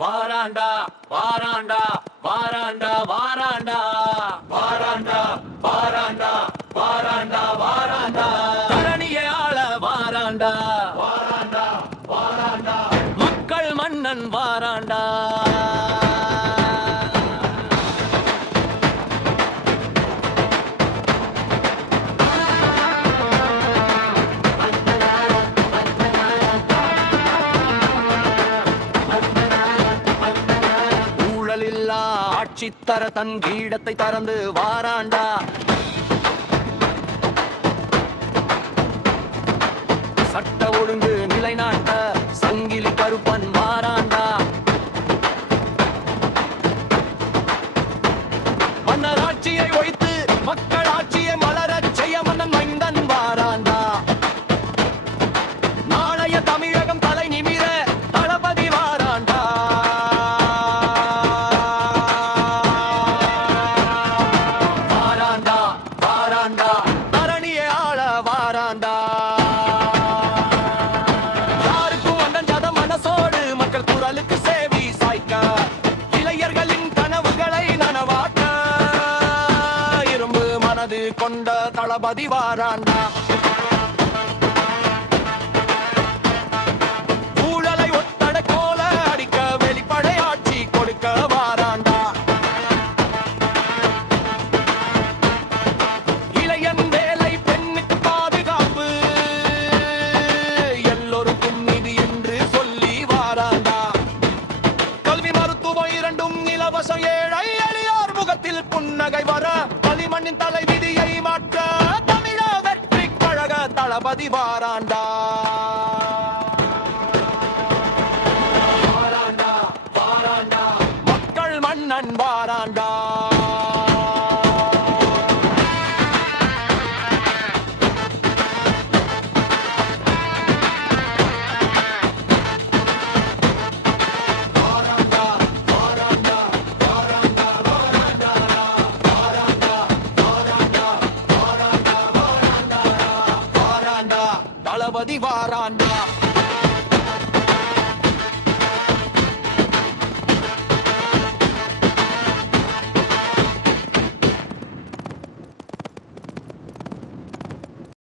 வாராண்டா வாராண்டா வாராண்டா வாராண்டா வாராண்டா வாராண்டா வாராண்டா வாராண்டா தரணியை ஆள வாராண்டா வாராண்டா வாராண்டா மக்கள் மன்னன் வாராண்டா ஆட்சி தர தன் கீடத்தை தரந்து வாராண்டா சட்ட ஒழுங்கு நிலைநாட்ட சங்கிலி கருப்பன் வாராண்டா மன்னர் ஆட்சியை ஒழித்து மக்கள் ஆட்சியை மலரச் செய்ய மன்னன் மைந்தன் வாராண்டா நாளைய தமிழகம் தலை நிமிர தளபதி வாராண்டா தரணியை ஆள வாராண்டா யாருக்கும் வந்தஞ்சத மனசோடு மக்கள் குரலுக்கு சேவி சாய்க்க இளைஞர்களின் கனவுகளை நனவாக்க இரும்பு மனது கொண்ட தளபதி வாராண்டா ஊழலை ஒத்தட கோல அடிக்க வெளிப்படை ஆட்சி கொடுக்க வாராண்டா இலவசம் ஏழை எளியோர் முகத்தில் புன்னகை வர களிமண்ணின் தலை விதியை மாற்ற தமிழ வெற்றி கழக தளபதி வாராண்டா வாராண்டா வாராண்டா மக்கள் மன்னன் வாராண்டா